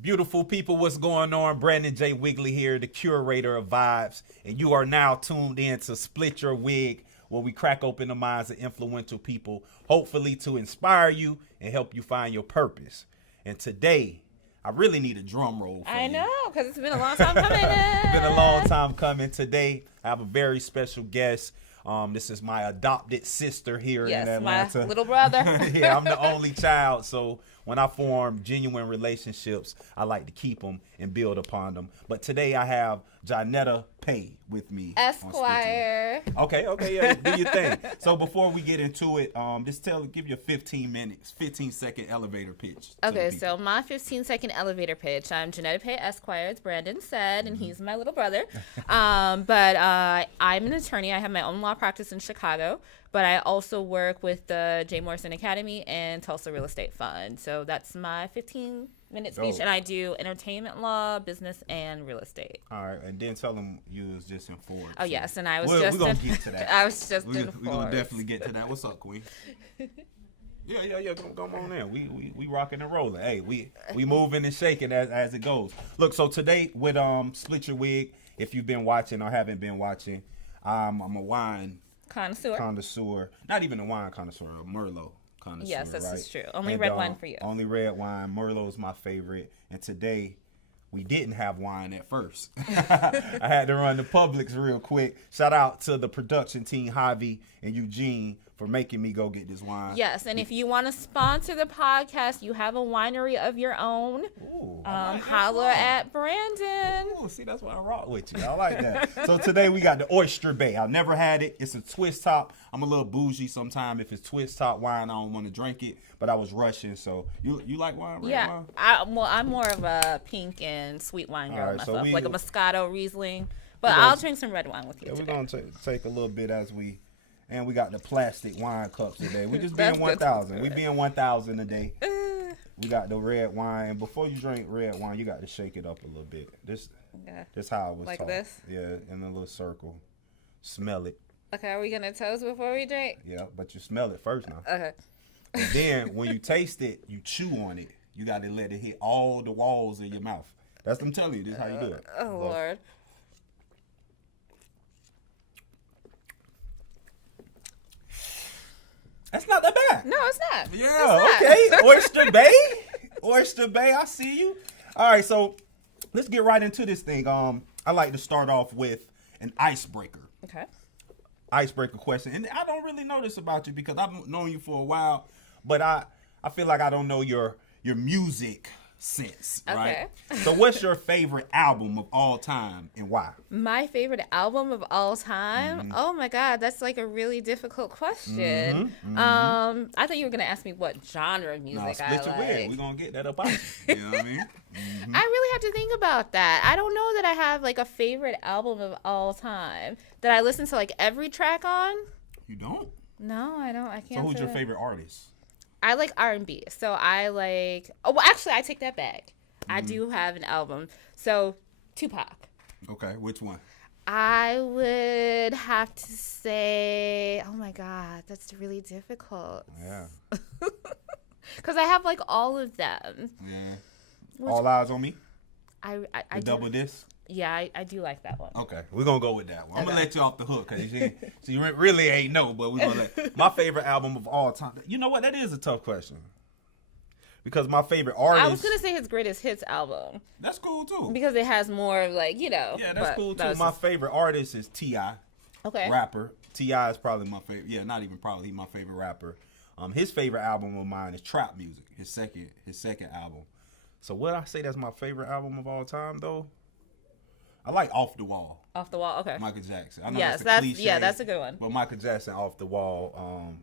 Beautiful people, what's going on? Brandon J. Wigley here, the curator of vibes, and you are now tuned in to Split Your WiGG, where we crack open the minds of influential people, hopefully to inspire you and help you find your purpose. And today, I really need a drum roll for I you. know, because it's been a long time coming. It's been a long time coming. Today, I have a very special guest. This is my adopted sister here in Atlanta. My little brother. Yeah, I'm the only child, so when I form genuine relationships, I like to keep them and build upon them. But today I have Johnetta Paye with me. Esquire. Okay, yeah, do your thing. So before we get into it, just give you a 15-second elevator pitch. Okay, so my 15-second elevator pitch. I'm Johnetta Paye, Esquire, as Brandon said, and he's my little brother. But I'm an attorney. I have my own law practice in Chicago, but I also work with the J. Morrison Academy and Tulsa Real Estate Fund. So that's my 15-minute speech, and I do entertainment law, business, and real estate. All right, and then tell them you was just in Ford. Oh, so and I was we're just gonna get to that. I was just in We're gonna Ford. definitely get to that. What's up, Queen? Yeah. Come on in. We rocking and rolling. Hey, we moving and shaking as it goes. Look, so today with Split Your WiGG, if you've been watching or haven't been watching, I'm a wine connoisseur. Not even a wine connoisseur, a Merlot connoisseur. Yes, this right? is true. Only And, red wine for you. Only red wine. Merlot is my favorite. And today, we didn't have wine at first. I had to run the Publix real quick. Shout out to the production team, Javi and Eugene, for making me go get this wine. Yes, and if you want to sponsor the podcast, you have a winery of your own. Ooh, Holler at Brandon. Ooh, see, that's why I rock with you. I like that. So today we got the Oyster Bay. I've never had it. It's a twist top. I'm a little bougie sometimes. If it's twist top wine, I don't want to drink it. But I was rushing. So you like wine? Yeah, wine? I'm more of a pink and sweet wine girl right, so myself, like a Moscato, Riesling. But gonna- I'll drink some red wine with you Yeah, we're today. going to take a little bit as we... And we got the plastic wine cups today. We just That's being good. 1,000. We being 1,000 today. We got the red wine. Before you drink red wine, you got to shake it up a little bit. This how I was Like taught. this? Yeah, in a little circle. Smell it. Okay, are we going to toast before we drink? Yeah, but you smell it first now. Okay. And then when you taste it, you chew on it. You got to let it hit all the walls of your mouth. That's what I'm telling you. This is how you do it. Oh, Lord. That's not that bad. No, it's not. Yeah, It's not. okay. Oyster Bay. Oyster Bay, I see you. All right, so let's get right into this thing. I like to start off with an icebreaker. Okay. Icebreaker question. And I don't really know this about you because I've known you for a while, but I feel like I don't know your music sense, right? Okay. So what's your favorite album of all time and why? My favorite album of all time? Mm-hmm. Oh, my God. That's like a really difficult question. I thought you were going to ask me what genre of music I Split Your WiGG. like. We're going to get that up out. You know what I mean? I really have to think about that. I don't know that I have like a favorite album of all time that I listen to like every track on. You don't? No, I don't. I can't. So who's say your that. favorite artist? I like R&B. So I like. Oh, well, actually, I take that back. I do have an album. So Tupac. Okay, which one? I would have to say. Oh my God, that's really difficult. Yeah. Because I have like all of them. Yeah. All Eyes on Me? I The do. double disc? Yeah, I do like that one. Okay, we're gonna go with that one. I'm gonna Okay. let you off the hook because you really ain't know, but we're gonna let my favorite album of all time. You know what? That is a tough question because my favorite artist. I was gonna say his greatest hits album That's cool too. because it has more like Yeah, that's but cool that too. was My just- favorite artist is T.I. okay. Rapper. T.I. is probably my favorite. Yeah, not even probably. He's my favorite rapper. His favorite album of mine is Trap Music. His second album. So what I say that's my favorite album of all time though? I like Off the Wall. Off the Wall. Okay. Michael Jackson. I know Yes, that's a cliche, that's a good one. But Michael Jackson, Off the Wall.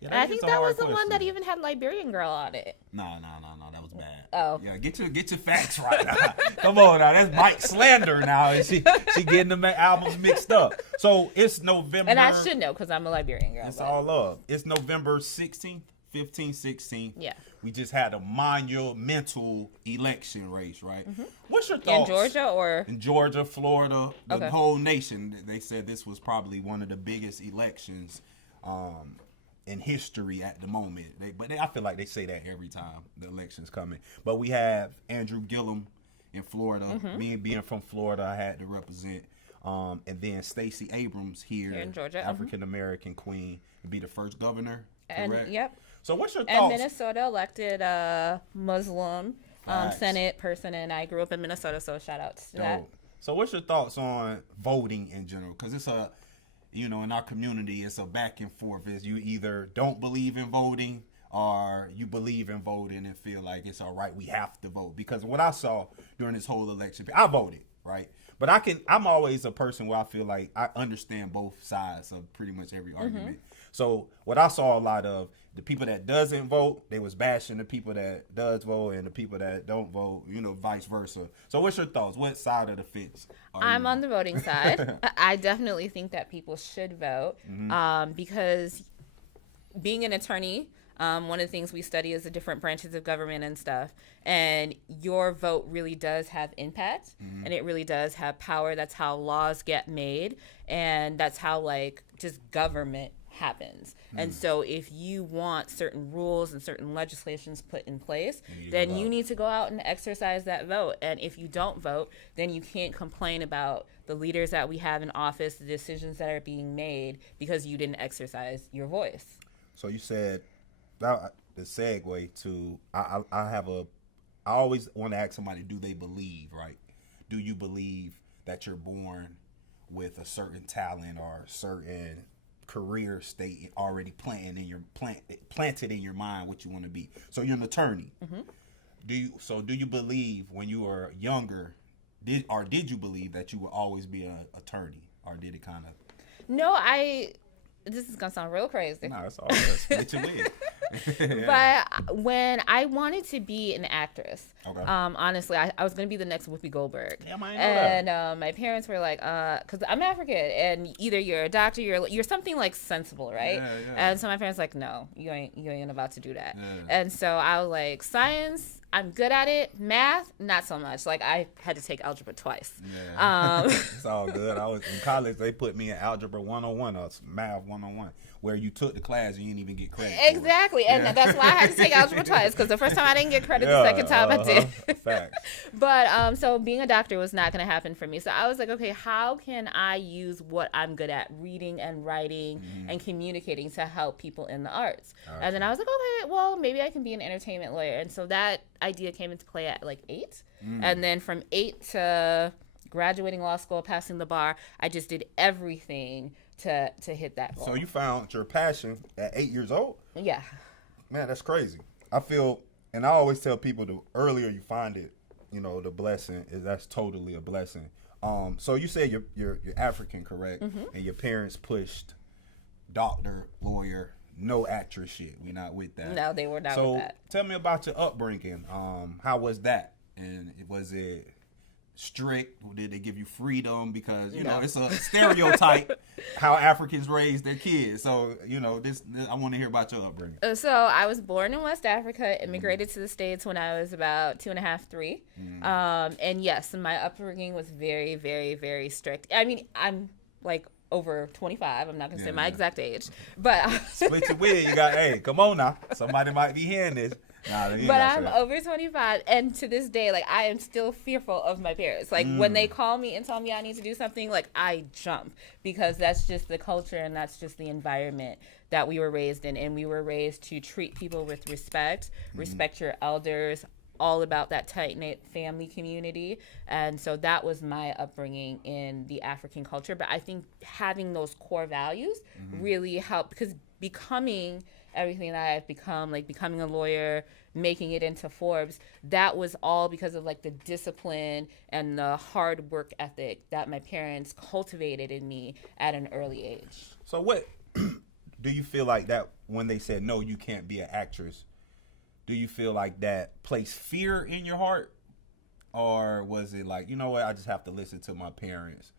Yeah, And I is think a that hard was the one question. that even had Liberian Girl on it. No, that was bad. Oh. Yeah, get your facts right. Come on now, that's Mike slander now, and she getting the albums mixed up. So it's November. And I should know because I'm a Liberian girl. It's but- all love. It's November 16th, 15, 16. Yeah. We just had a monumental election race, right? What's your In thoughts? Georgia or In Georgia, Florida, the Okay. whole nation. They said this was probably one of the biggest elections in history at the moment. I feel like they say that every time the election's coming. But we have Andrew Gillum in Florida. Me being from Florida, I had to represent. And then Stacey Abrams here in Georgia, African American queen, to be the first governor. Correct? And yep. So what's your thoughts? And Minnesota elected a Muslim Senate person, and I grew up in Minnesota, so shout out to that. So what's your thoughts on voting in general? Because it's a, in our community, it's a back and forth. Is you either don't believe in voting or you believe in voting and feel like it's all right, we have to vote. Because what I saw during this whole election, I voted, right? But I'm always a person where I feel like I understand both sides of pretty much every argument. So what I saw a lot of, the people that doesn't vote, they was bashing the people that does vote, and the people that don't vote, vice versa. So what's your thoughts? What side of the fence are I'm you on the voting side. I definitely think that people should vote because being an attorney, one of the things we study is the different branches of government and stuff. And your vote really does have impact, and it really does have power. That's how laws get made, and that's how just government happens. And so if you want certain rules and certain legislations put in place, then you need to go out and exercise that vote. And if you don't vote, then you can't complain about the leaders that we have in office, the decisions that are being made, because you didn't exercise your voice. So you said, the segue to, I always want to ask somebody, do they believe, right? Do you believe that you're born with a certain talent or a certain career state already planted in your mind what you want to be? So you're an attorney. Do you believe when you were younger, did you believe that you would always be an attorney, or did it kind of? No, this is gonna sound real crazy. No, it's all good. Split Yo WiGG. But when I wanted to be an actress, okay. Honestly, I was going to be the next Whoopi Goldberg. Damn, I didn't know and my parents were like, because I'm African, and either you're a doctor, you're something like sensible, right? Yeah. And so my parents were like, no, you ain't about to do that. Yeah. And so I was like, science, I'm good at it. Math, not so much. Like, I had to take algebra twice. Yeah. It's all good. I was in college. They put me in algebra 101 or math 101, where you took the class and you didn't even get credit. Exactly, and that's why I had to take algebra twice, because the first time I didn't get credit, the second time I did. Facts. But so being a doctor was not going to happen for me. So I was like, okay, how can I use what I'm good at, reading and writing and communicating, to help people in the arts? Gotcha. And then I was like, okay, well, maybe I can be an entertainment lawyer. And so that idea came into play at 8. And then from 8 to graduating law school, passing the bar, I just did everything to hit that goal. So you found your passion at 8 years old? Yeah. Man, that's crazy. I feel, and I always tell people, the earlier you find it, the blessing that's totally a blessing. So you say you're African, correct? And your parents pushed doctor, lawyer, no actress shit. We're not with that. No, they were not so with that. Tell me about your upbringing. How was that? And was it strict? Did they give you freedom? Because it's a stereotype how Africans raise their kids. So this I want to hear about your upbringing. So I was born in West Africa, immigrated to the States when I was about 2.5, 3. And yes, my upbringing was very, very, very strict. I mean, I'm over 25. I'm not gonna say my exact age, but Split Yo WiGG. You got, hey, come on now. Somebody might be hearing this. But I'm over 25, and to this day, I am still fearful of my parents. When they call me and tell me I need to do something, I jump, because that's just the culture and that's just the environment that we were raised in. And we were raised to treat people with respect, respect your elders, all about that tight-knit family community. And so that was my upbringing in the African culture. But I think having those core values really helped, because becoming everything that I've become, becoming a lawyer, making it into Forbes, that was all because of the discipline and the hard work ethic that my parents cultivated in me at an early age. So what do you feel like that when they said, no, you can't be an actress? Do you feel like that placed fear in your heart? Or was it you know what, I just have to listen to my parents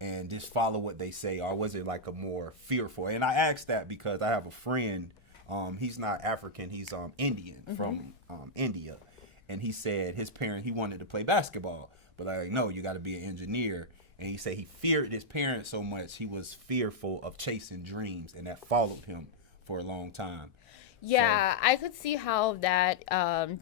and just follow what they say? Or was it a more fearful? And I asked that because I have a friend, he's not African, he's Indian, from India. And he said his parent, he wanted to play basketball, but no, you got to be an engineer. And he said he feared his parents so much, he was fearful of chasing dreams, and that followed him for a long time. Yeah, I could see how that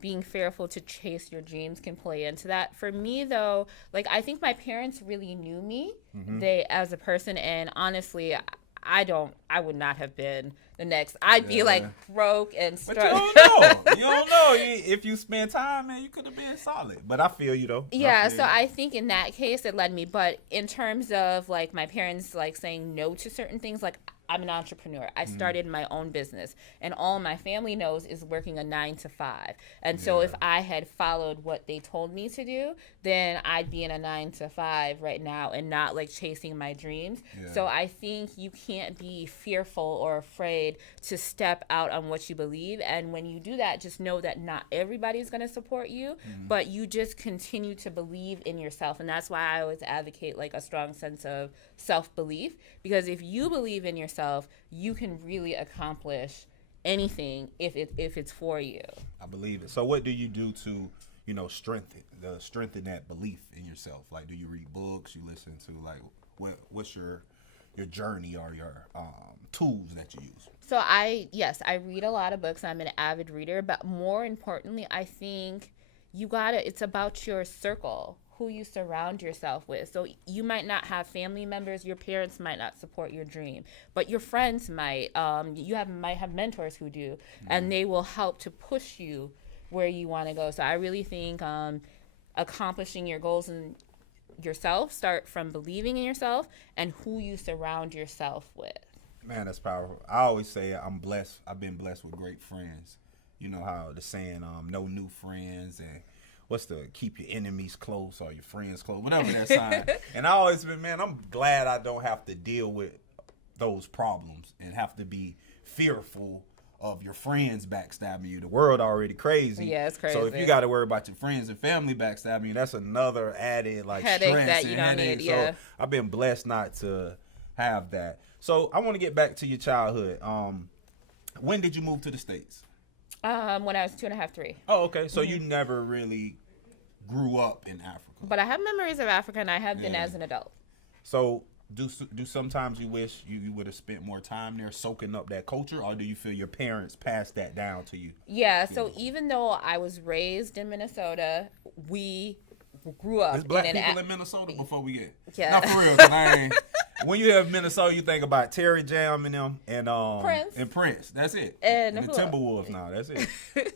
being fearful to chase your dreams can play into that. For me, though, like I think my parents really knew me, they as a person, and honestly, I would not have been the next. I'd be like broke and But struggling. you don't know. You don't know. If you spend time, man, you could have been solid. But I feel you though. Yeah, so I think in that case it led me. But in terms of like my parents like saying no to certain things, like I'm an entrepreneur. I started my own business, and all my family knows is working a 9 to 5. And so if I had followed what they told me to do, then I'd be in a 9 to 5 right now and not like chasing my dreams. Yeah. So I think you can't be fearful or afraid to step out on what you believe. And when you do that, just know that not everybody's going to support you, but you just continue to believe in yourself. And that's why I always advocate like a strong sense of self-belief, because if you believe in yourself, you can really accomplish anything if it's for you. I believe it. So what do you do to, strengthen that belief in yourself? Like, do you read books? You listen to like what's your journey or your tools that you use? So I read a lot of books. I'm an avid reader, but more importantly, I think it's about your circle, who you surround yourself with. So you might not have family members, your parents might not support your dream, but your friends might. Might have mentors who do, and they will help to push you where you want to go. So I really think accomplishing your goals and yourself start from believing in yourself and who you surround yourself with. Man, that's powerful. I always say I'm blessed. I've been blessed with great friends. You know how the saying, no new friends, and what's the keep your enemies close or your friends close, whatever that sign. And I always been, man, I'm glad I don't have to deal with those problems and have to be fearful of your friends backstabbing you. The world already crazy. Yeah, it's crazy. So if you got to worry about your friends and family backstabbing you, that's another added like headache stress that and you don't headache. need. Yeah. So I've been blessed not to have that. So I want to get back to your childhood. When did you move to the States? When I was 2.5, 3. Oh, okay. So you never really grew up in Africa. But I have memories of Africa, and I have been as an adult. So do sometimes you wish you would have spent more time there soaking up that culture, or do you feel your parents passed that down to you? Yeah, so even though I was raised in Minnesota, we grew up There's black people in Minnesota before we get. Yeah. Not for real, 'cause I ain't. When you have Minnesota, you think about Terry Jam and them, and Prince. And Prince. That's it. And the who Timberwolves now. That's it.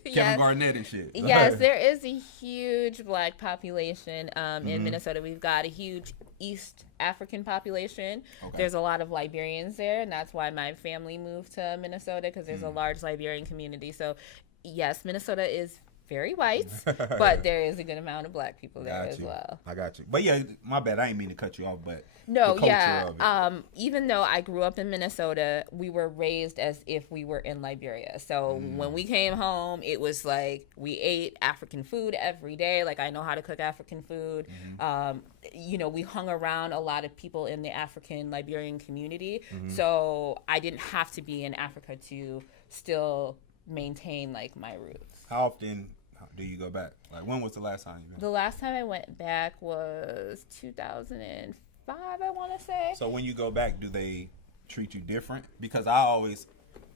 Yes. Kevin Garnett and shit. Yes, there is a huge black population in Minnesota. We've got a huge East African population. Okay. There's a lot of Liberians there, and that's why my family moved to Minnesota, because there's a large Liberian community. So, yes, Minnesota is very white, but there is a good amount of black people there as well. I got you. But yeah, my bad. I ain't mean to cut you off, but no, the culture of it. Even though I grew up in Minnesota, we were raised as if we were in Liberia. So when we came home, it was like we ate African food every day. Like I know how to cook African food. We hung around a lot of people in the African Liberian community. So I didn't have to be in Africa to still maintain like my roots. How often do you go back? Like when was the last time you been? The last time I went back was 2005, I want to say. So when you go back, do they treat you different? Because I always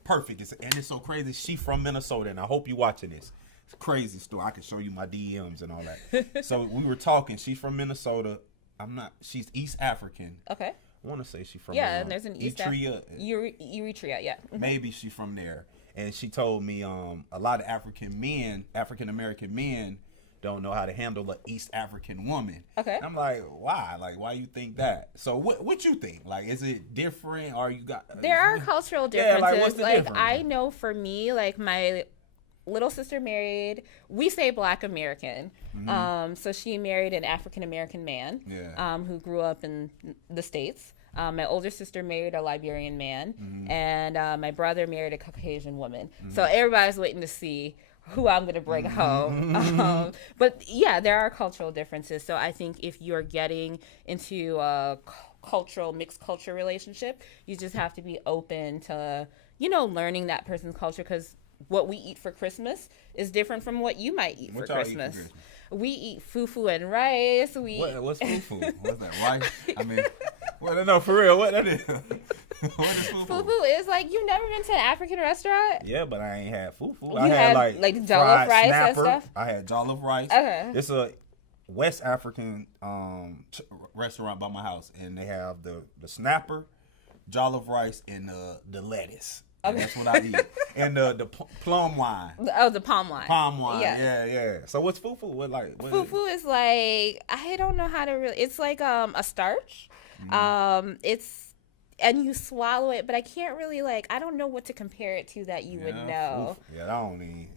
and it's so crazy. She from Minnesota, and I hope you watching this. It's a crazy story. I can show you my DMs and all that. So we were talking. She's from Minnesota. She's East African. Okay. I want to say she's from and there's an East Eritrea. Eritrea, yeah. Maybe she's from there. And she told me a lot of African American men don't know how to handle an East African woman. Okay. And I'm like, why? Like, why you think that? So what you think? Like, is it different, or you got? There are cultural differences. Yeah, like what's the difference? I know for me, like my little sister married. We say Black American. So she married an African American man. Yeah. Who grew up in the States. My older sister married a Liberian man, and my brother married a Caucasian woman. So everybody's waiting to see who I'm going to bring home. But yeah, there are cultural differences. So I think if you're getting into a mixed culture relationship, you just have to be open to, learning that person's culture, because what we eat for Christmas is different from what you might eat for Christmas. We eat fufu and rice. What's fufu? What's that, rice? I mean, well, no, for real, what that is? What is fufu? Fufu is like, you never been to an African restaurant? Yeah, but I ain't had fufu. You I had, had like, jollof fried rice and snapper. stuff? I had jollof rice. Okay. It's a West African restaurant by my house, and they have the snapper, jollof rice, and the lettuce. Okay. And that's what I eat. And the plum wine. Oh, the palm wine. Palm wine. Yeah. So what's fufu? What fufu is like, I don't know how to really. It's like a starch. And you swallow it, but I can't really I don't know what to compare it to that you would know. Yeah, I don't need.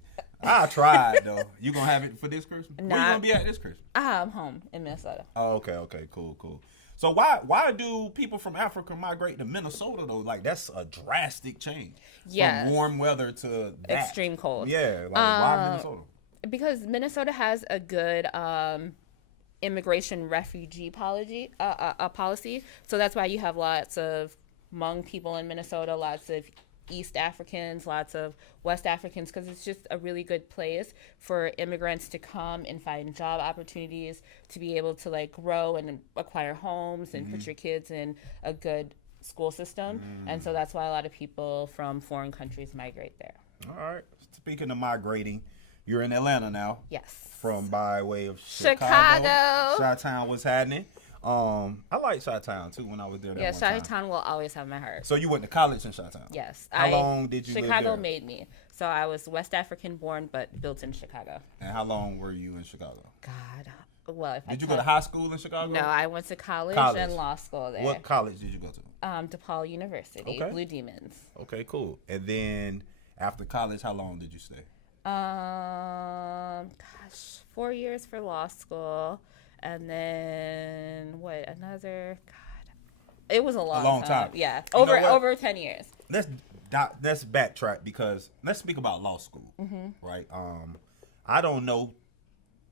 I tried though. You gonna have it for this Christmas? Nah. Where you gonna be at this Christmas? I'm home in Minnesota. Oh, okay, cool. So why do people from Africa migrate to Minnesota though? Like that's a drastic change. Yes. From warm weather to that. Extreme cold. Yeah, why Minnesota? Because Minnesota has a good immigration refugee policy. So that's why you have lots of Hmong people in Minnesota, lots of East Africans, lots of West Africans, because it's just a really good place for immigrants to come and find job opportunities, to be able to grow and acquire homes and put your kids in a good school system. And so that's why a lot of people from foreign countries migrate there. All right. Speaking of migrating, you're in Atlanta now. Yes. From by way of Chicago. Chi-Town was happening. I like Chi-Town too when I was there. Yeah, Chi-Town will always have my heart. So you went to college in Chi-Town? Yes. How long did you live there? Chicago made me. So I was West African born, but built in Chicago. And how long were you in Chicago? God. Well, did you go to high school in Chicago? No, I went to college and law school there. What college did you go to? DePaul University, okay. Blue Demons. Okay, cool. And then after college, how long did you stay? 4 years for law school, and then it was a long time. Yeah, over 10 years. Let's backtrack because let's speak about law school, right? I don't know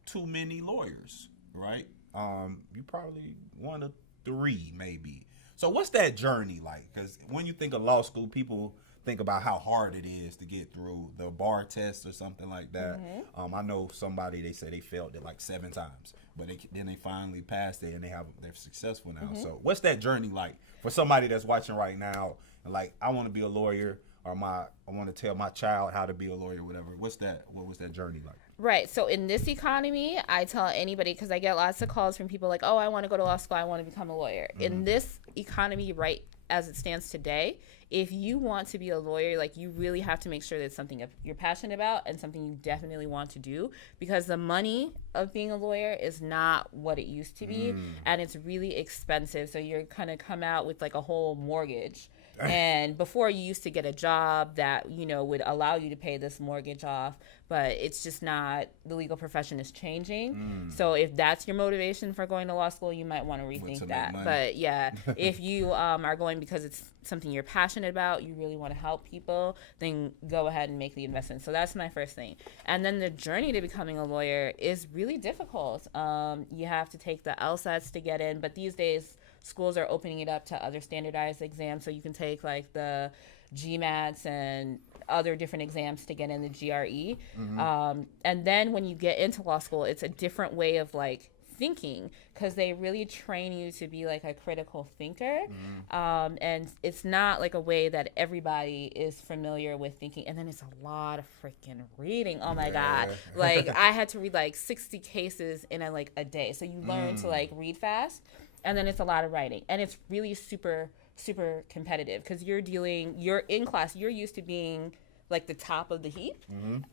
too many lawyers, right? You probably one of three, maybe. So what's that journey like? Because when you think of law school, people think about how hard it is to get through the bar test or something like that. I know somebody, they say they failed it 7 times, but then they finally passed it and they're successful now. So what's that journey like for somebody that's watching right now and I want to be a lawyer, or I want to tell my child how to be a lawyer, whatever. What was that journey like? Right. So in this economy, I tell anybody, because I get lots of calls from people oh, I want to go to law school, I want to become a lawyer. In this economy, right as it stands today, if you want to be a lawyer, you really have to make sure that it's something you're passionate about and something you definitely want to do, because the money of being a lawyer is not what it used to be, and it's really expensive. So you're going to come out with a whole mortgage. And before, you used to get a job that, would allow you to pay this mortgage off, but it's just not, the legal profession is changing. So if that's your motivation for going to law school, you might want to rethink that. But yeah, if you are going because it's something you're passionate about, you really want to help people, then go ahead and make the investment. So that's my first thing. And then the journey to becoming a lawyer is really difficult. You have to take the LSATs to get in, but these days, schools are opening it up to other standardized exams, so you can take the GMATs and other different exams to get in the GRE. And then when you get into law school, it's a different way of thinking, because they really train you to be a critical thinker. And it's not a way that everybody is familiar with thinking. And then it's a lot of freaking reading. Oh my God. I had to read 60 cases in a day. So you learn to read fast. And then it's a lot of writing. And it's really super, super competitive, because you're in class, you're used to being the top of the heap,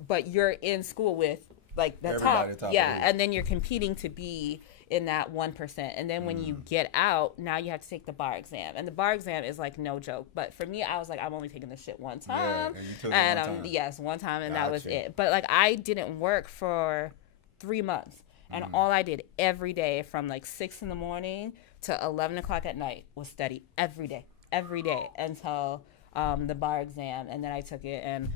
but you're in school with the everybody top. Yeah, and then you're competing to be in that 1%. And then when you get out, now you have to take the bar exam. And the bar exam is no joke. But for me, I was I'm only taking this shit one time. Yeah, and yes, one time, and that was it. But I didn't work for 3 months. And all I did every day from 6 in the morning to 11 o'clock at night was study every day until the bar exam. And then I took it and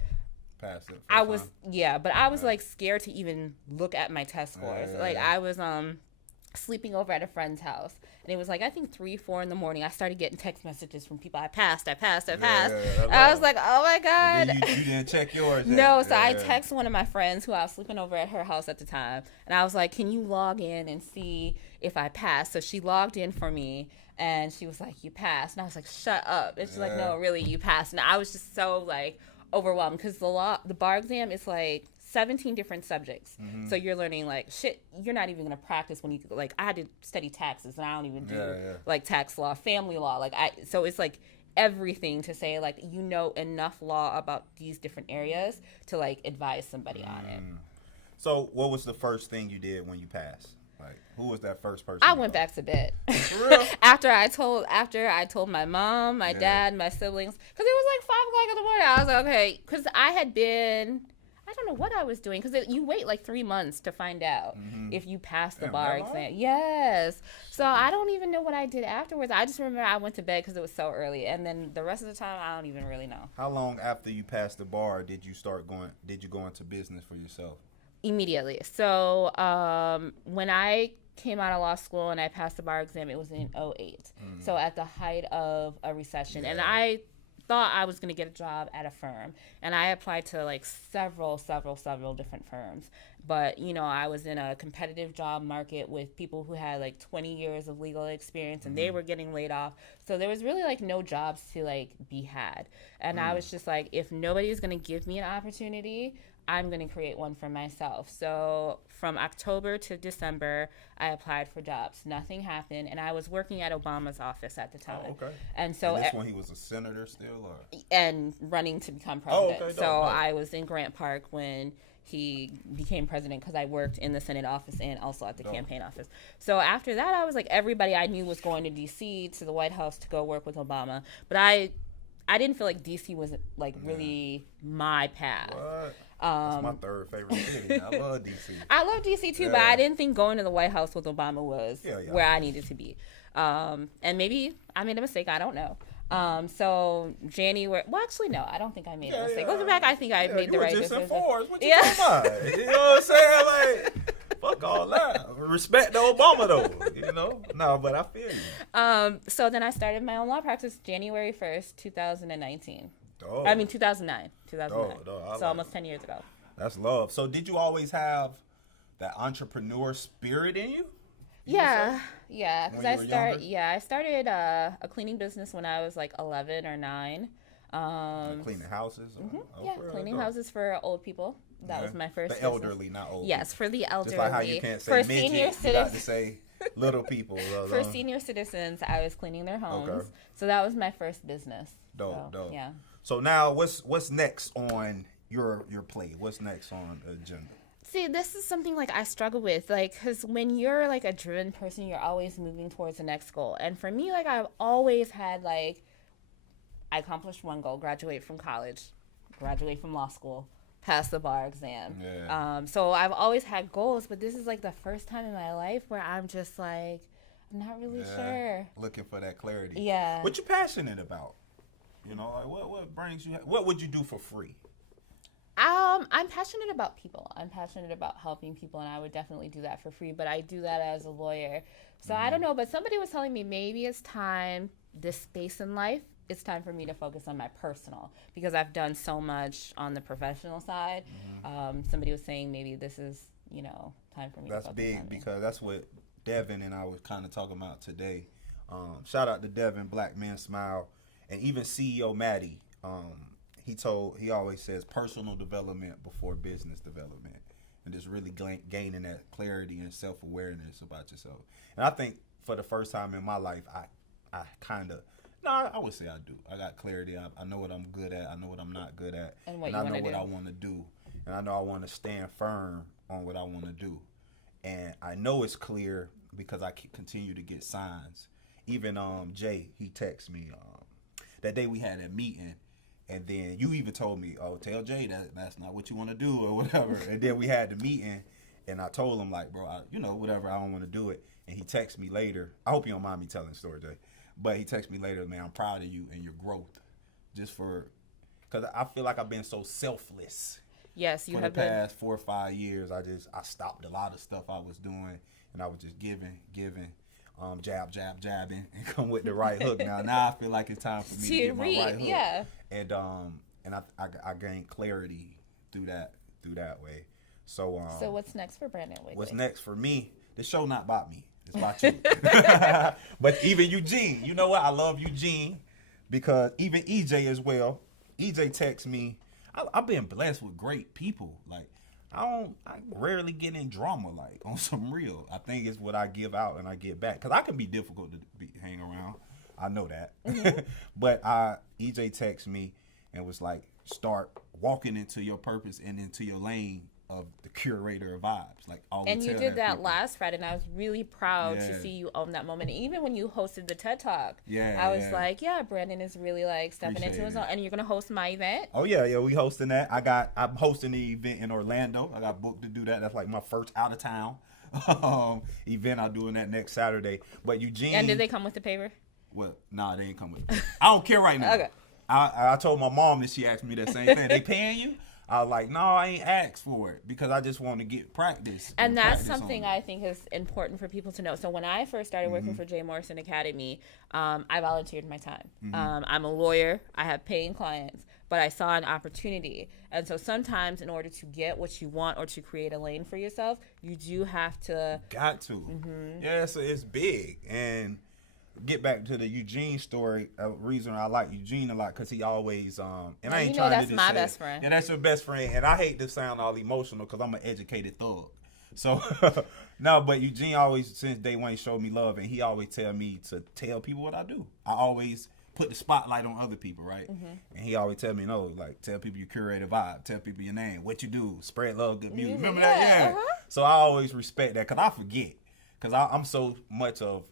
passed it. But I was scared to even look at my test scores. I was sleeping over at a friend's house, and it was like I think 3, 4 in the morning. I started getting text messages from people. I passed. I was like, oh my god. And then you didn't check yours. No, so I texted one of my friends who I was sleeping over at her house at the time, and I was like, can you log in and see if I passed? So she logged in for me, and she was like, you passed. And I was like, shut up. And she's like, no, really, you passed. And I was just so like overwhelmed because the bar exam is like 17 different subjects. So you're learning like shit you're not even going to practice when you like I had to study taxes and I don't even do like tax law, family law, like so it's like everything to say like you know enough law about these different areas to like advise somebody on it. So what was the first thing you did when you passed? Like who was that first person? I went back to bed. For real? after I told my mom, my dad, my siblings, because it was like 5 o'clock in the morning. I was like, okay, because I don't know what I was doing because you wait like 3 months to find out if you pass the bar exam. Yes. So I don't even know what I did afterwards. I just remember I went to bed because it was so early. And then the rest of the time, I don't even really know. How long after you passed the bar did you go into business for yourself? Immediately. So when I came out of law school and I passed the bar exam, it was in 2008. So at the height of a recession. And I thought I was going to get a job at a firm, and I applied to like several different firms, but you know I was in a competitive job market with people who had like 20 years of legal experience and they were getting laid off, so there was really like no jobs to like be had, and I was just like, if nobody's going to give me an opportunity, I'm going to create one for myself. So from October to December, I applied for jobs. Nothing happened. And I was working at Obama's office at the time. Oh, okay. And so this when he was a senator still? Or? And running to become president. Oh, okay. So I was in Grant Park when he became president because I worked in the Senate office and also at the campaign office. So after that, I was like, everybody I knew was going to D.C. to the White House to go work with Obama. But I didn't feel like D.C. was like really my path. What? That's my third favorite city. I love D.C. I love D.C. too, but I didn't think going to the White House with Obama was where I needed to be. And maybe I made a mistake. I don't know. So January. Well, actually, no. I don't think I made a mistake. Looking back, I think I made the right decision. What you talking about? You know what I'm saying? Like, fuck all that. Respect the Obama though. You know? No, but I feel you. So then I started my own law practice January 1st, 2019. Dope. I mean 2009. 2009. Dope. So almost 10 years ago. That's love. So did you always have that entrepreneur spirit in you? Yeah. Because I started a cleaning business when I was like 11 or 9. Like cleaning houses? Cleaning houses for old people. That was my first The elderly, not old. Yes, for the elderly. Just like how you can't say for midget, senior citizens. You got to say little people. For senior citizens, I was cleaning their homes. So that was my first business. Dope. Yeah. So now what's next on your plate? What's next on the agenda? See, this is something like I struggle with, like, because when you're like a driven person, you're always moving towards the next goal. And for me, like, I've always had like, I accomplished one goal: graduate from college, graduate from law school, pass the bar exam. Yeah. So I've always had goals, but this is like the first time in my life where I'm just like, I'm not really sure. Looking for that clarity. Yeah. What you passionate about? You know, like what brings you? What would you do for free? I'm passionate about people. I'm passionate about helping people, and I would definitely do that for free. But I do that as a lawyer, so I don't know. But somebody was telling me maybe it's time. This space in life, it's time for me to focus on my personal because I've done so much on the professional side. Somebody was saying maybe this is time for me. That's to focus big on because that's what Devin and I was kind of talking about today. Shout out to Devin, Black Men Smile. And even CEO Maddie, he always says personal development before business development, and just really gaining that clarity and self-awareness about yourself. And I think for the first time in my life, I would say I do. I got clarity. I know what I'm good at. I know what I'm not good at, and I know what I want to do, and I know I want to stand firm on what I want to do. And I know it's clear because I continue to get signs. Even Jay, he texts me. That day we had a meeting, and then you even told me, "Oh, tell Jay that's not what you want to do or whatever." And then we had the meeting, and I told him like, "Bro, whatever, I don't want to do it." And he texted me later. I hope you don't mind me telling the story, Jay, but he texted me later, "Man, I'm proud of you and your growth, because I feel like I've been so selfless Yes, you for have the been. past 4 or 5 years. I stopped a lot of stuff I was doing, and I was just giving, jabbing, and come with the right hook. Now I feel like it's time for me to get my right hook. Yeah. And I gained clarity through that way. So what's next for Brandon WiGG? what's next for me? The show not about me. It's about you. But even Eugene, you know what? I love Eugene because even EJ as well. EJ texts me. I've been blessed with great people. Like I rarely get in drama like on some real. I think it's what I give out and I get back because I can be difficult to hang around. I know that. Mm-hmm. But EJ texts me and was like, start walking into your purpose and into your lane of the curator of vibes. Like and you did that last Friday, and I was really proud to see you own that moment. And even when you hosted the TED Talk, I was like, yeah, Brandon is really like stepping into his own. And you're gonna host my event. Oh yeah, we hosting that. I'm hosting the event in Orlando. I got booked to do that. That's like my first out of town event. I'm doing that next Saturday. But Eugene. And did they come with the paper? Well, nah, they ain't come with the paper. I don't care right now. Okay. I told my mom that she asked me that same thing. They paying you? I was like, no, I ain't asked for it because I just want to get practice. And that's something I think is important for people to know. So when I first started working for J. Morrison Academy, I volunteered my time. I'm a lawyer. I have paying clients, but I saw an opportunity. And so sometimes in order to get what you want or to create a lane for yourself, you do have to. Got to. Yeah, so it's big. And get back to the Eugene story. A reason I like Eugene a lot because he always and I ain't trying that's to my say, best friend. Yeah, that's your best friend. And I hate to sound all emotional because I'm an educated thug. So no, but Eugene always since day one showed me love, and he always tell me to tell people what I do. I always put the spotlight on other people, right? And he always tell me no, like tell people your curator vibe, tell people your name, what you do, spread love, good music. Remember that? Yeah. So I always respect that because I forget because I'm so much of.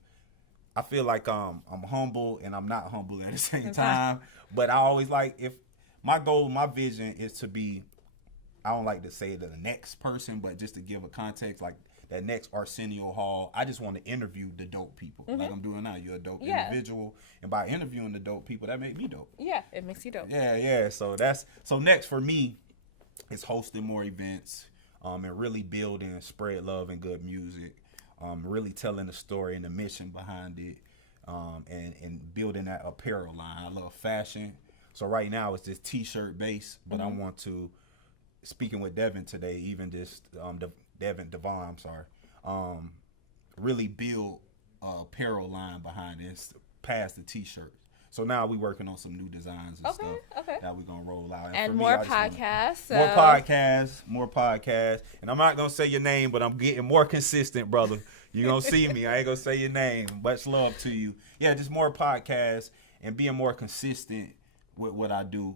I feel like I'm humble and I'm not humble at the same time. But I always like if my goal, my vision is to be. I don't like to say the next person, but just to give a context, like that next Arsenio Hall. I just want to interview the dope people, like I'm doing now. You're a dope individual, and by interviewing the dope people, that makes me dope. Yeah, it makes you dope. Yeah. So next for me is hosting more events, and really building and spread love and good music. Really telling the story and the mission behind it, and building that apparel line. I love fashion. So right now it's just t-shirt based, but I want to, speaking with Devin today, even just Devon, really build a apparel line behind it past the t-shirts. So now we working on some new designs and stuff that we're going to roll out. And more podcasts. More podcasts. And I'm not going to say your name, but I'm getting more consistent, brother. You're going to see me. I ain't going to say your name. Much love to you. Yeah, just more podcasts and being more consistent with what I do.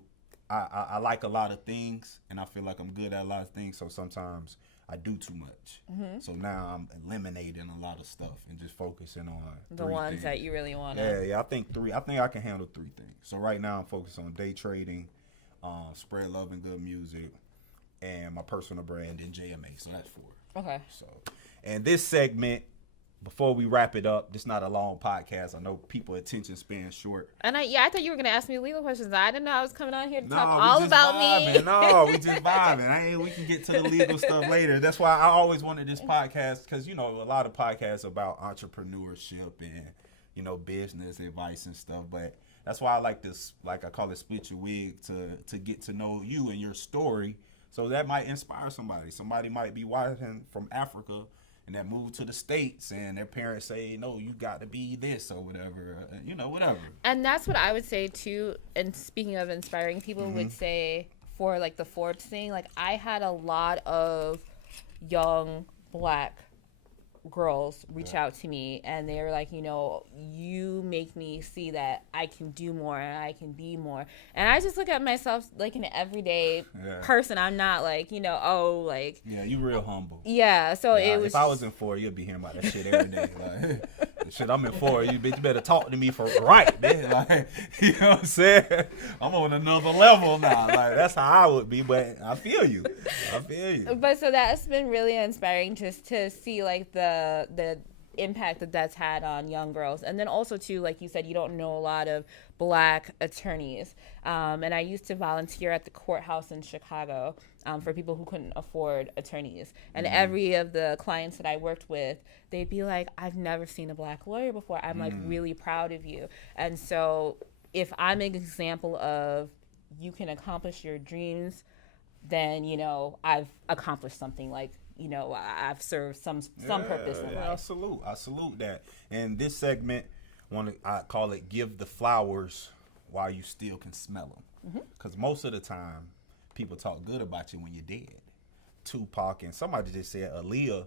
I like a lot of things, and I feel like I'm good at a lot of things, so sometimes I do too much. So now I'm eliminating a lot of stuff and just focusing on the ones things that you really want. Yeah. I think I can handle 3 things. So right now I'm focused on day trading, spread love and good music, and my personal brand in JMA. So that's 4. Okay. So, and this segment, before we wrap it up, this is not a long podcast. I know people attention span short. And I thought you were gonna ask me legal questions. I didn't know I was coming on here to talk all about vibing. me. No, we just vibing. We can get to the legal stuff later. That's why I always wanted this podcast because a lot of podcasts about entrepreneurship and business advice and stuff. But that's why I like this. Like I call it Split Yo WiGG to get to know you and your story. So that might inspire somebody. Somebody might be watching from Africa and that moved to the States, and their parents say, no, you got to be this or whatever, whatever. And that's what I would say, too. And speaking of inspiring, people would say for, like, the Forbes thing, like, I had a lot of young Black girls reach out to me, and they were like, you make me see that I can do more and I can be more. And I just look at myself like an everyday person. I'm not like, yeah, you real humble. Yeah, so it was. If I was in 4, you'd be hearing about that shit every day. Like, the shit I'm in 4, you better talk to me for right, man. Like, you know what I'm saying? I'm on another level now. Like, that's how I would be, but I feel you. But so that's been really inspiring just to see like the impact that that's had on young girls. And then also too, like you said, you don't know a lot of Black attorneys. And I used to volunteer at the courthouse in Chicago for people who couldn't afford attorneys. And every of the clients that I worked with, they'd be like, I've never seen a Black lawyer before. I'm like really proud of you. And so if I'm an example of you can accomplish your dreams, then, you know, I've accomplished something. Like, you know, I've served some purpose in life. I salute that. And this segment, I call it "Give the Flowers While You Still Can Smell Them," because most of the time, people talk good about you when you're dead. Tupac and somebody just said Aaliyah.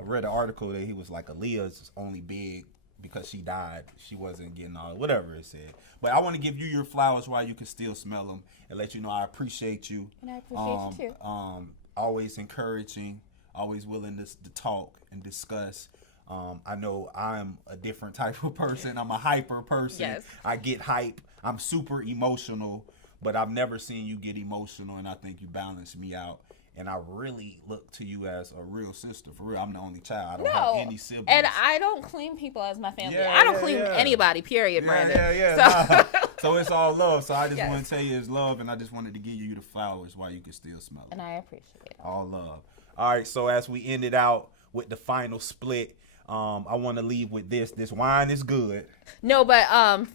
I read an article that he was like, Aaliyah's only big because she died. She wasn't getting all whatever it said. But I want to give you your flowers while you can still smell them, and let you know I appreciate you. And I appreciate you too. Always encouraging, always willing to talk and discuss. I know I'm a different type of person. I'm a hyper person. Yes. I get hype. I'm super emotional, but I've never seen you get emotional, and I think you balance me out. And I really look to you as a real sister. For real, I'm the only child. I don't have any siblings. And I don't claim people as my family. I don't claim anybody, period, Brandon. So. So it's all love. So I just want to tell you it's love, and I just wanted to give you the flowers while you can still smell them. And I appreciate it. All love. All right, so as we end it out with the final split, I want to leave with this. This wine is good. No, but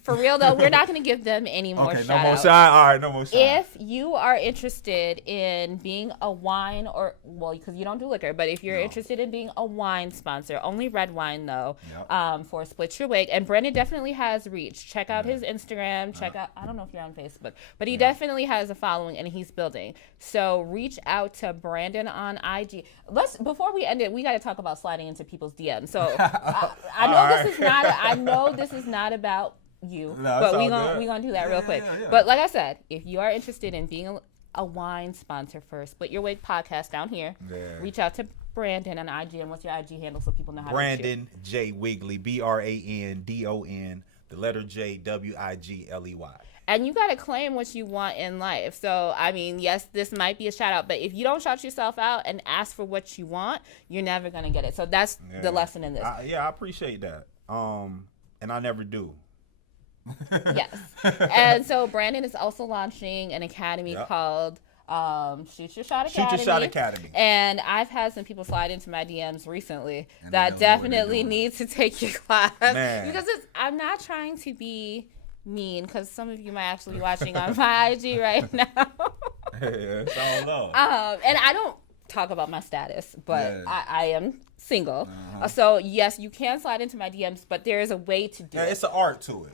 for real though, we're not going to give them any more shout-outs. No more shot. All right, no more shot. If you are interested in being a wine because you don't do liquor, but if you're interested in being a wine sponsor, only red wine though, for Split Yo WiGG. And Brandon definitely has reach. Check out his Instagram. Check out, I don't know if you're on Facebook, but he definitely has a following and he's building. So reach out to Brandon on IG. Before we end it, we got to talk about sliding into people's DMs. So I know this is not about you, but we gonna do that real quick. Yeah. But like I said, if you are interested in being a wine sponsor for Split Yo WiGG podcast down here, reach out to Brandon on IG. And what's your IG handle so people know how to reach you? Brandon J Wigley, BRANDON, the letter J WIGLEY. And you got to claim what you want in life. So, I mean, yes, this might be a shout out, but if you don't shout yourself out and ask for what you want, you're never going to get it. So that's the lesson in this. I appreciate that. And I never do. Yes. And so Brandon is also launching an academy called Shoot Your Shot Academy. Shoot Your Shot Academy. And I've had some people slide into my DMs recently that definitely need to take your class. Man. Because I'm not trying to be mean, because some of you might actually be watching on my IG right now. It's all love. And I don't talk about my status, but I am single. So yes, you can slide into my DMs, but there is a way to do it. It's an art to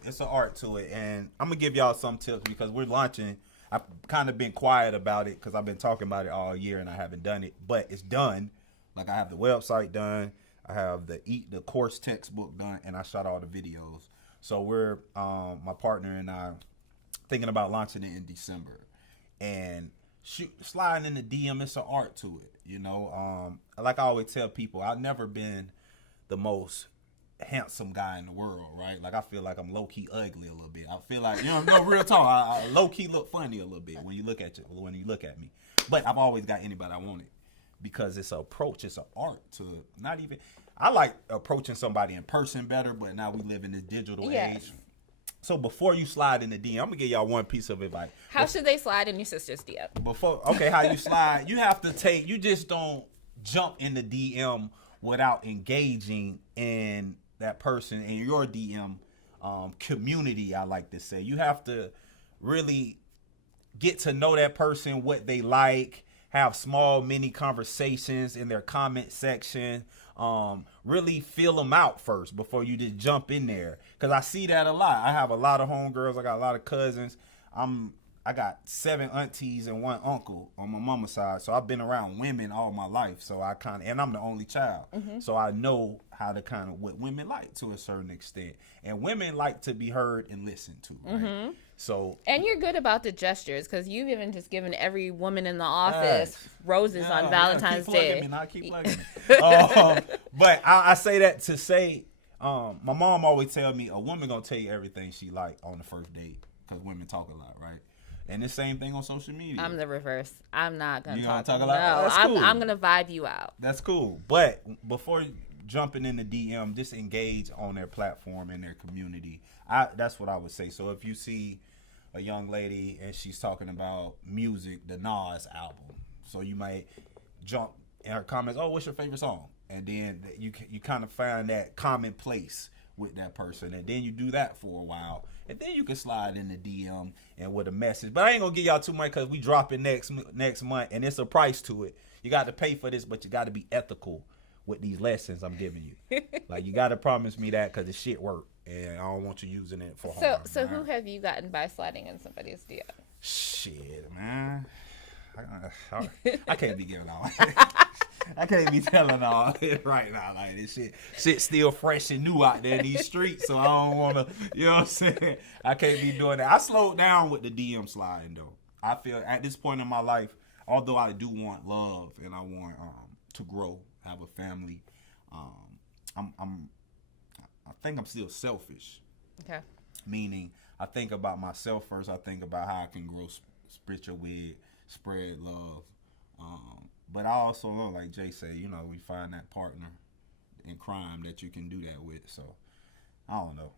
it. And I'm gonna give y'all some tips because we're launching. I've kind of been quiet about it because I've been talking about it all year and I haven't done it, but it's done. Like I have the website done, I have the course textbook done, and I shot all the videos. So we're my partner and I thinking about launching it in December. And sliding in the DM, it's an art to it, you know. Like I always tell people, I've never been the most handsome guy in the world, right? Like I feel like I'm low key ugly a little bit. I feel like, no real talk. I low key look funny a little bit when you look at me. But I've always got anybody I wanted because it's an approach, it's an art to not even. I like approaching somebody in person better, but now we live in this digital age. So before you slide in the DM, I'm gonna give y'all one piece of advice. How should they slide in your sister's DM? How you slide? You have to you just don't jump in the DM without engaging in that person in your DM community. I like to say you have to really get to know that person, what they like, have small mini conversations in their comment section. Really feel them out first before you just jump in there. Cause I see that a lot. I have a lot of homegirls. I got a lot of cousins. I got 7 aunties and 1 uncle on my mama's side. So I've been around women all my life. So and I'm the only child. So I know how to what women like to a certain extent. And women like to be heard and listened to. Right? So. And you're good about the gestures because you've even just given every woman in the office roses on Valentine's Day. Keep plugging me. But I say that to say, my mom always tell me a woman gonna tell you everything she like on the first date because women talk a lot, right? And the same thing on social media. I'm the reverse. I'm not gonna talk a lot. No, I'm gonna vibe you out. That's cool. But before jumping in the DM, just engage on their platform and their community. That's what I would say. So if you see a young lady and she's talking about music, the Nas album, so you might jump in her comments, oh, what's your favorite song? And then you kind of find that common place with that person, and then you do that for a while, and then you can slide in the DM and with a message. But I ain't gonna give y'all too much because we dropping next month, and it's a price to it. You got to pay for this, but you got to be ethical with these lessons I'm giving you. Like, you got to promise me that because the shit work, and I don't want you using it for harm. So who have you gotten by sliding in somebody's DM? Shit, man. I can't be giving all. I can't be telling all it right now. Like, this shit still fresh and new out there in these streets, so I don't want to, you know what I'm saying? I can't be doing that. I slowed down with the DM sliding, though. I feel at this point in my life, although I do want love and I want to grow, have a family, I think I'm still selfish. Okay. Meaning, I think about myself first. I think about how I can grow Split Yo WiGG, spread love. But I also know, like Jay said, you know, we find that partner in crime that you can do that with. So, I don't know.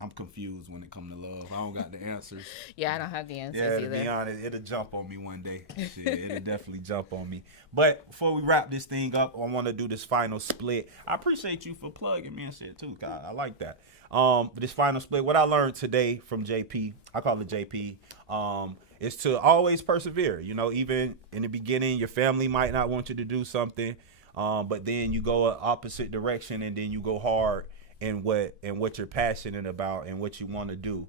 I'm confused when it comes to love. I don't got the answers. Yeah, I don't have the answers either. To be honest, it'll jump on me one day. Shit, it'll definitely jump on me. But before we wrap this thing up, I want to do this final split. I appreciate you for plugging me and shit too. God, I like that. This final split, what I learned today from JP, I call it JP, is to always persevere. You know, even in the beginning, your family might not want you to do something, but then you go an opposite direction and then you go hard in what you're passionate about and what you want to do.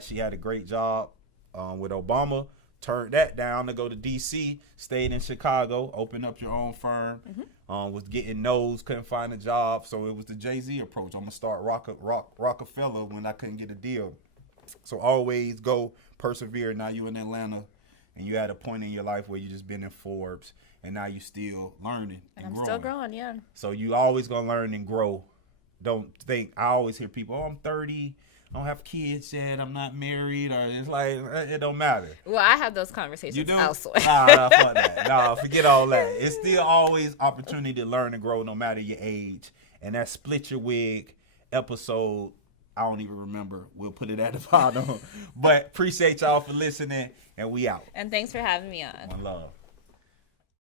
She had a great job with Obama, turned that down to go to DC, stayed in Chicago, opened up your own firm, was getting no's, couldn't find a job, so it was the Jay-Z approach. I'm gonna start Rockefeller when I couldn't get a deal. So always go persevere. Now you in Atlanta, and you at a point in your life where you just been in Forbes, and now you still learning and growing. Still growing, yeah. So you always gonna learn and grow. Don't think, I always hear people, oh, I'm 30, I don't have kids yet, I'm not married, or it's like, it don't matter. Well, I have those conversations you do? elsewhere. Nah, fuck that. Nah, forget all that. It's still always opportunity to learn and grow no matter your age. And that Split Yo WiGG episode, I don't even remember. We'll put it at the bottom. But appreciate y'all for listening, and we out. And thanks for having me on. One love.